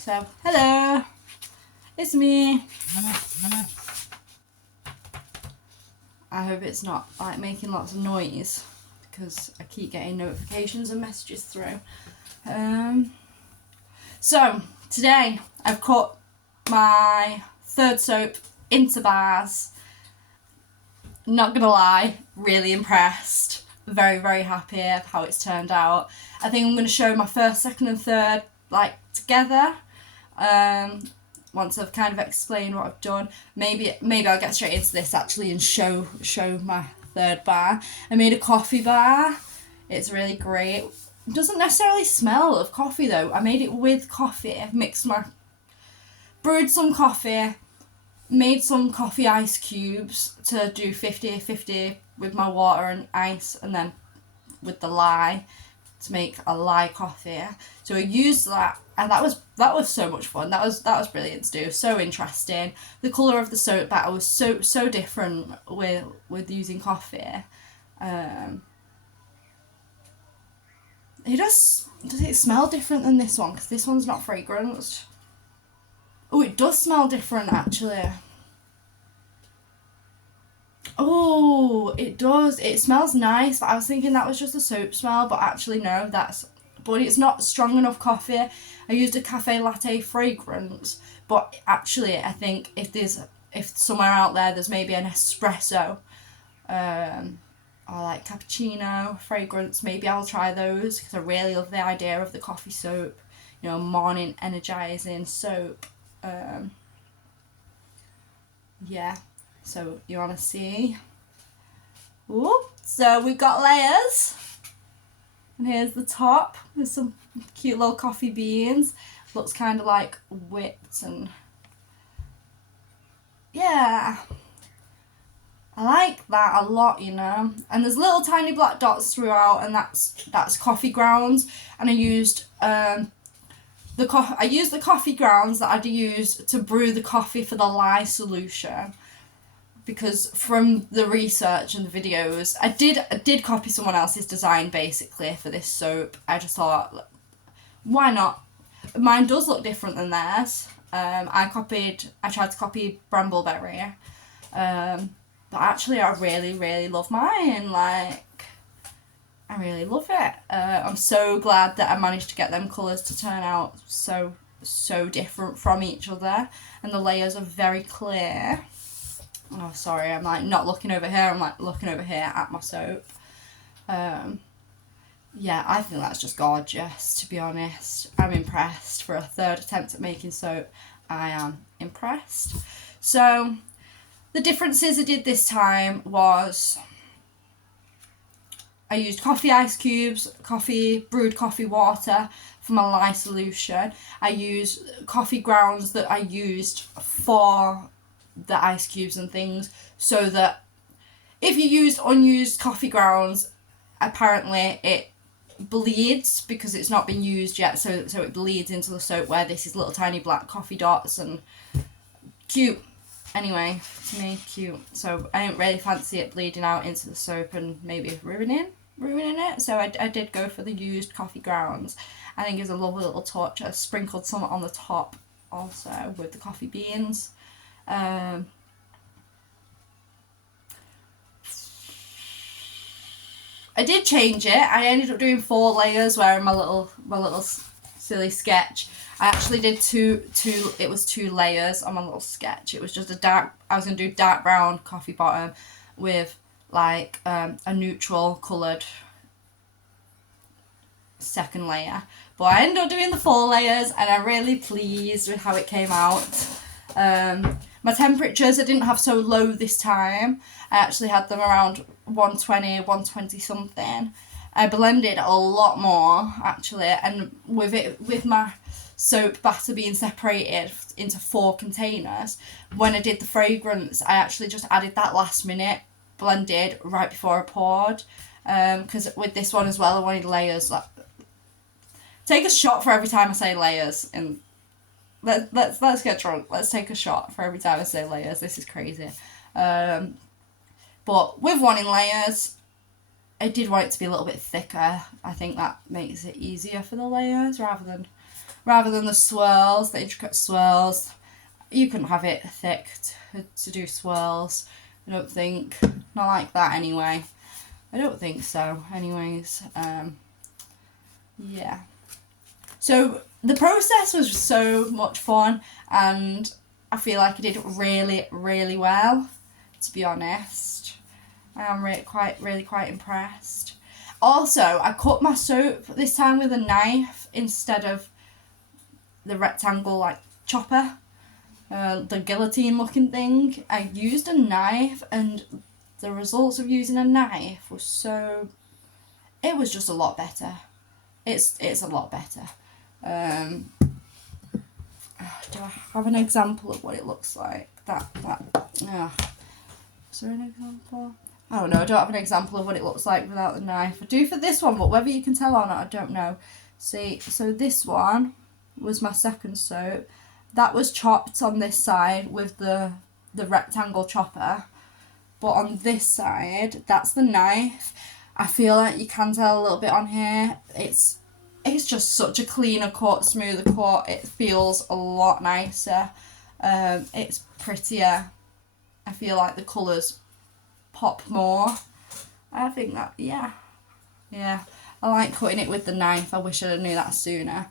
So, hello, it's me. I hope it's not like making lots of noise because I keep getting notifications and messages through. So today I've cut my third soap into bars. Not gonna lie, really impressed. Very, very happy of how it's turned out. I think I'm gonna show my first, second and third like together. Once I've kind of explained what I've done, maybe I'll get straight into this actually and show my third bar. I made a coffee bar. It's really great. It doesn't necessarily smell of coffee though. I made it with coffee. Brewed some coffee, made some coffee ice cubes to do 50-50 with my water and ice, and then with the lye to make a lye coffee. So I used that, and that was so much fun. That was brilliant to do. So interesting. The colour of the soap batter was so different with using coffee. Does it smell different than this one? Because this one's not fragranced. Oh, it does smell different actually. Oh, it does. It smells nice, but I was thinking that was just a soap smell, but actually no, but it's not strong enough coffee. I used a cafe latte fragrance, but actually I think if somewhere out there's maybe an espresso, or like cappuccino fragrance, maybe I'll try those because I really love the idea of the coffee soap, morning energizing soap. Yeah. So you want to see? Ooh, so we've got layers. And here's the top. There's some cute little coffee beans. Looks kind of like whipped and... yeah. I like that a lot, And there's little tiny black dots throughout, and that's coffee grounds. And I used the coffee grounds that I'd used to brew the coffee for the lye solution. Because from the research and the videos, I did copy someone else's design basically for this soap. I just thought, why not? Mine does look different than theirs. I tried to copy Brambleberry, but actually I really, really love mine. Like, I really love it. I'm so glad that I managed to get them colours to turn out so different from each other, and the layers are very clear. Oh, sorry, I'm like not looking over here, I'm like looking over here at my soap. Yeah, I think that's just gorgeous, to be honest. I'm impressed. For a third attempt at making soap, I am impressed. So, the differences I did this time was I used coffee ice cubes, brewed coffee water for my lye solution. I used coffee grounds that I used for the ice cubes and things, so that if you used unused coffee grounds, apparently it bleeds because it's not been used yet, so it bleeds into the soap, where this is little tiny black coffee dots and cute. Anyway, to me, cute. So I didn't really fancy it bleeding out into the soap and maybe ruining it, so I did go for the used coffee grounds. I think it's a lovely little touch. I sprinkled some on the top also with the coffee beans. I did change it. I ended up doing 4 layers, where in my little silly sketch I actually did two. It was 2 layers on my little sketch. It was just I was going to do dark brown coffee bottom with like a neutral coloured second layer, but I ended up doing the 4 layers, and I'm really pleased with how it came out. My temperatures I didn't have so low this time. I actually had them around 120 something. I blended a lot more actually, and with my soap batter being separated into 4 containers, when I did the fragrance I actually just added that last minute, blended right before I poured, because with this one as well I wanted layers. Like, take a shot for every time I say layers, and let's get drunk. Let's take a shot for every time I say layers. This is crazy. But with wanting layers, I did want it to be a little bit thicker. I think that makes it easier for the layers rather than rather than the swirls, the intricate swirls. You couldn't have it thick to do swirls, I don't think. Not like that anyway. I don't think so anyways. Yeah. So the process was so much fun, and I feel like I did really, really well, to be honest. I am really quite impressed. Also, I cut my soap this time with a knife instead of the rectangle like chopper, the guillotine looking thing. I used a knife, and the results of using a knife was so... It was just a lot better. It's a lot better. Do I have an example of what it looks like? Is there an example? Oh no, I don't have an example of what it looks like without the knife. I do for this one, but whether you can tell or not, I don't know. See, so this one was my second soap. That was chopped on this side with the rectangle chopper. But on this side, that's the knife. I feel like you can tell a little bit on here. It's just such a cleaner cut, smoother cut. It feels a lot nicer. It's prettier. I feel like the colours pop more. I think that, yeah. I like cutting it with the knife. I wish I knew that sooner.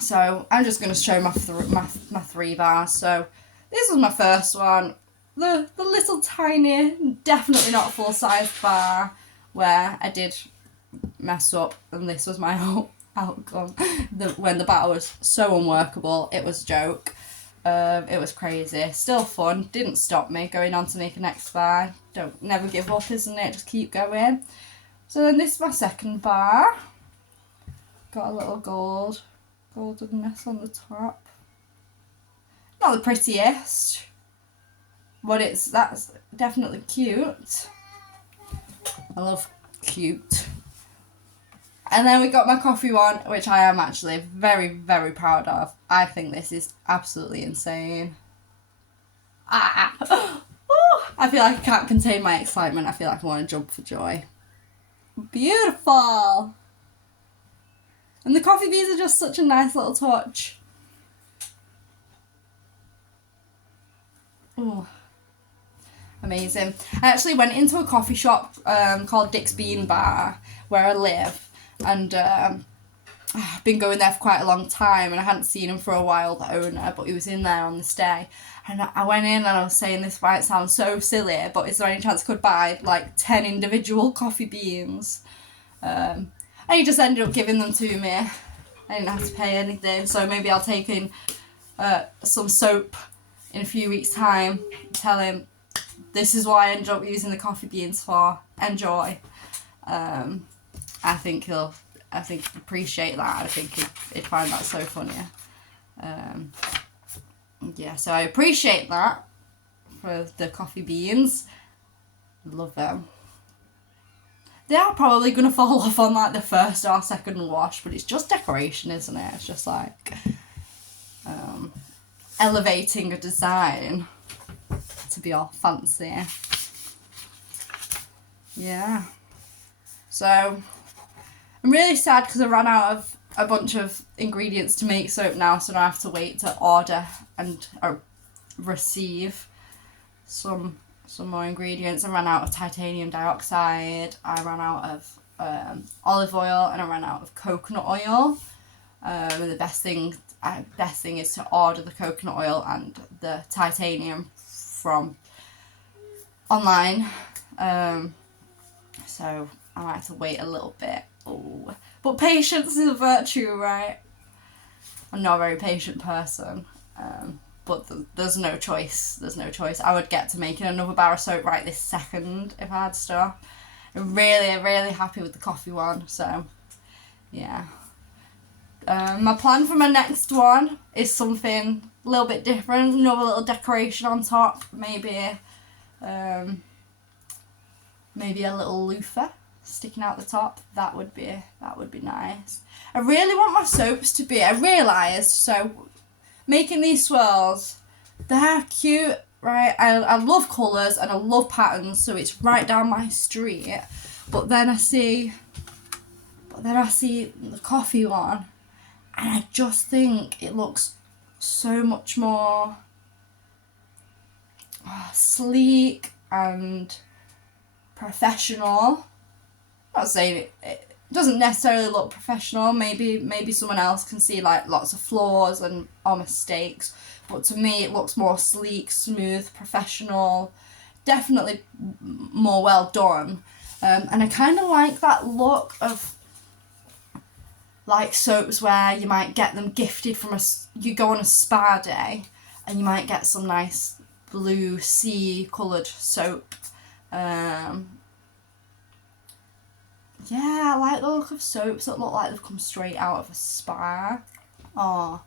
So I'm just going to show my 3 bars. So this was my first one. The little tiny, definitely not full size bar where I did mess up, and this was my outcome. When the batter was so unworkable, it was a joke. It was crazy. Still fun. Didn't stop me going on to make the next bar. Never give up, isn't it? Just keep going. So then this is my second bar. Got a little goldenness on the top. Not the prettiest, but that's definitely cute. I love cute. And then we got my coffee one, which I am actually very, very proud of. I think this is absolutely insane. I feel like I can't contain my excitement. I feel like I want to jump for joy. Beautiful! And the coffee beans are just such a nice little touch. Oh, amazing. I actually went into a coffee shop called Dick's Bean Bar, where I live. And I've been going there for quite a long time, and I hadn't seen him for a while, the owner, but he was in there on this day. And I went in and I was saying, this might sound so silly, but is there any chance I could buy like 10 individual coffee beans? And he just ended up giving them to me. I didn't have to pay anything, so maybe I'll take in some soap in a few weeks' time, tell him this is what I ended up using the coffee beans for. Enjoy. I think he'd appreciate that. I think he'd find that so funny. Yeah, so I appreciate that for the coffee beans. Love them. They are probably going to fall off on like the first or second wash, but it's just decoration, isn't it? It's just like elevating a design to be all fancy. Yeah. So I'm really sad because I ran out of a bunch of ingredients to make soap now, so now I have to wait to order and receive some more ingredients. I ran out of titanium dioxide, I ran out of olive oil, and I ran out of coconut oil. And the best thing is to order the coconut oil and the titanium from online. So I might have to wait a little bit. Oh, but patience is a virtue, right? I'm not a very patient person, but there's no choice. There's no choice. I would get to making another bar of soap right this second if I had to stop. I'm really, really happy with the coffee one, so yeah. My plan for my next one is something a little bit different, another little decoration on top, maybe a little loofah sticking out the top. That would be nice. I really want my soaps to be, I realised, so making these swirls, they're cute, right? I love colours and I love patterns, so it's right down my street. But then I see the coffee one, And I just think it looks so much more sleek and professional. I'm not saying it doesn't necessarily look professional. Maybe someone else can see like lots of flaws or mistakes, but to me it looks more sleek, smooth, professional, definitely more well done. And I kind of like that look of like soaps where you might get them gifted from you go on a spa day and you might get some nice blue sea coloured soap. Yeah, I like the look of soaps that look like they've come straight out of a spa. Oh,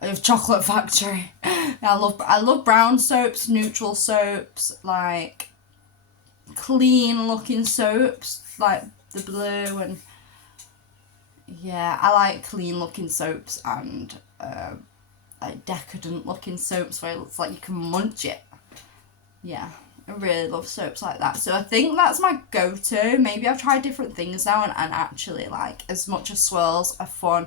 of Chocolate Factory. I love brown soaps, neutral soaps, like clean looking soaps, like the blue, and yeah, I like clean looking soaps and like decadent looking soaps where it looks like you can munch it. Yeah. I really love soaps like that. So I think that's my go-to. Maybe I've tried different things now and actually like as much as swirls are fun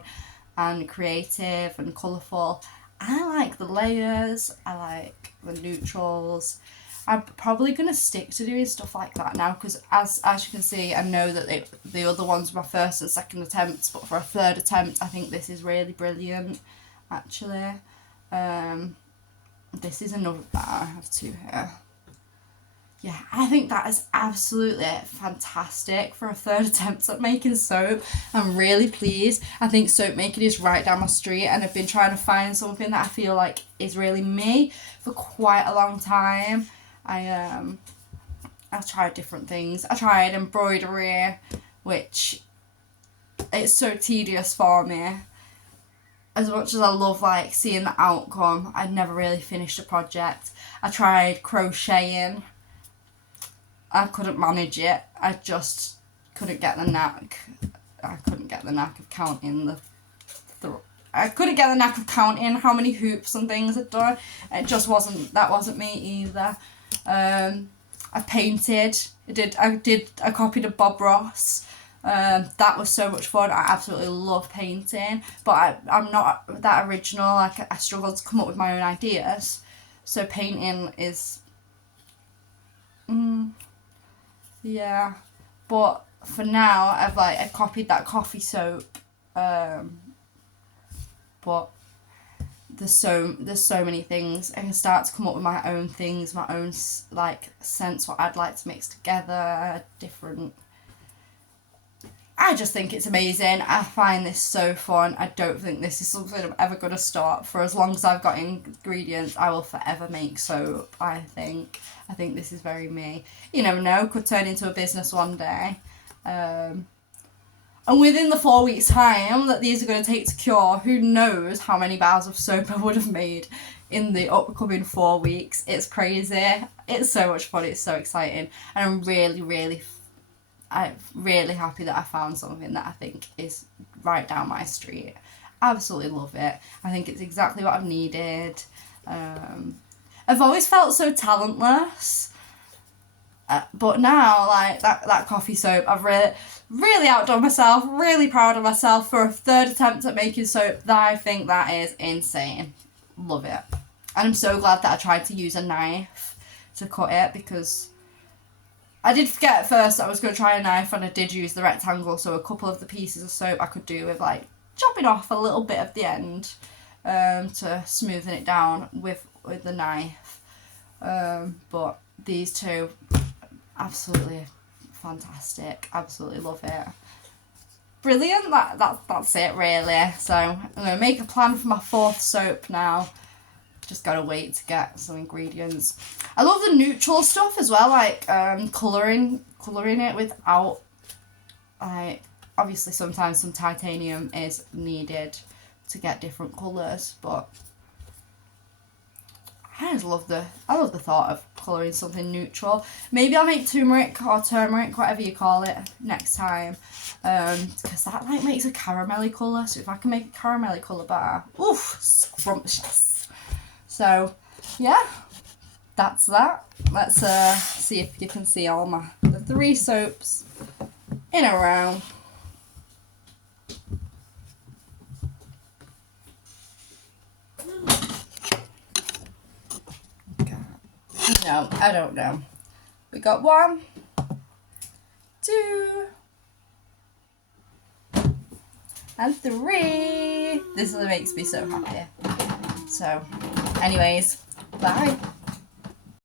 and creative and colourful, I like the layers, I like the neutrals. I'm probably going to stick to doing stuff like that now because as you can see, I know that the other ones were my first and second attempts, but for a third attempt I think this is really brilliant actually. This is another bar. I have two here. Yeah, I think that is absolutely fantastic for a third attempt at making soap. I'm really pleased. I think soap making is right down my street and I've been trying to find something that I feel like is really me for quite a long time. I've tried different things. I tried embroidery, which it's so tedious for me. As much as I love like seeing the outcome, I'd never really finished a project. I tried crocheting. I couldn't manage it. I just couldn't get the knack. I couldn't get the knack of counting I couldn't get the knack of counting how many hoops and things I'd done. That wasn't me either. I painted. I copied a Bob Ross. That was so much fun. I absolutely love painting, but I'm not that original. Like I struggle to come up with my own ideas. So painting is yeah, but for now I copied that coffee soap, but there's so many things. I can start to come up with my own things, my own like sense what I'd like to mix together, different. I just think it's amazing. I find this so fun. I don't think this is something I'm ever going to stop. For as long as I've got ingredients, I will forever make soap, I think. I think this is very me. You never know, could turn into a business one day. And within the 4 weeks' time that these are going to take to cure, who knows how many bars of soap I would have made in the upcoming 4 weeks. It's crazy. It's so much fun. It's so exciting. And I'm really happy that I found something that I think is right down my street. Absolutely love it. I think it's exactly what I've needed. I've always felt so talentless, but now like that coffee soap, I've really outdone myself. Really proud of myself for a third attempt at making soap. I think that is insane. Love it, and I'm so glad that I tried to use a knife to cut it because I did forget at first that I was going to try a knife, and I did use the rectangle, so a couple of the pieces of soap I could do with like chopping off a little bit of the end to smoothen it down with the knife. But these two, absolutely fantastic. Absolutely love it. Brilliant. That's it really. So I'm going to make a plan for my fourth soap now. Just gotta wait to get some ingredients. I love the neutral stuff as well, like colouring it without, like, obviously sometimes some titanium is needed to get different colours, but I love the thought of colouring something neutral. Maybe I'll make turmeric or turmeric, whatever you call it, next time, because that like makes a caramelly colour. So if I can make a caramelly colour bar, oof, scrumptious. So, yeah, that's that. Let's see if you can see all the 3 soaps in a row. No, I don't know. We got 1, 2, and 3. This makes me so happy. So, anyways, bye.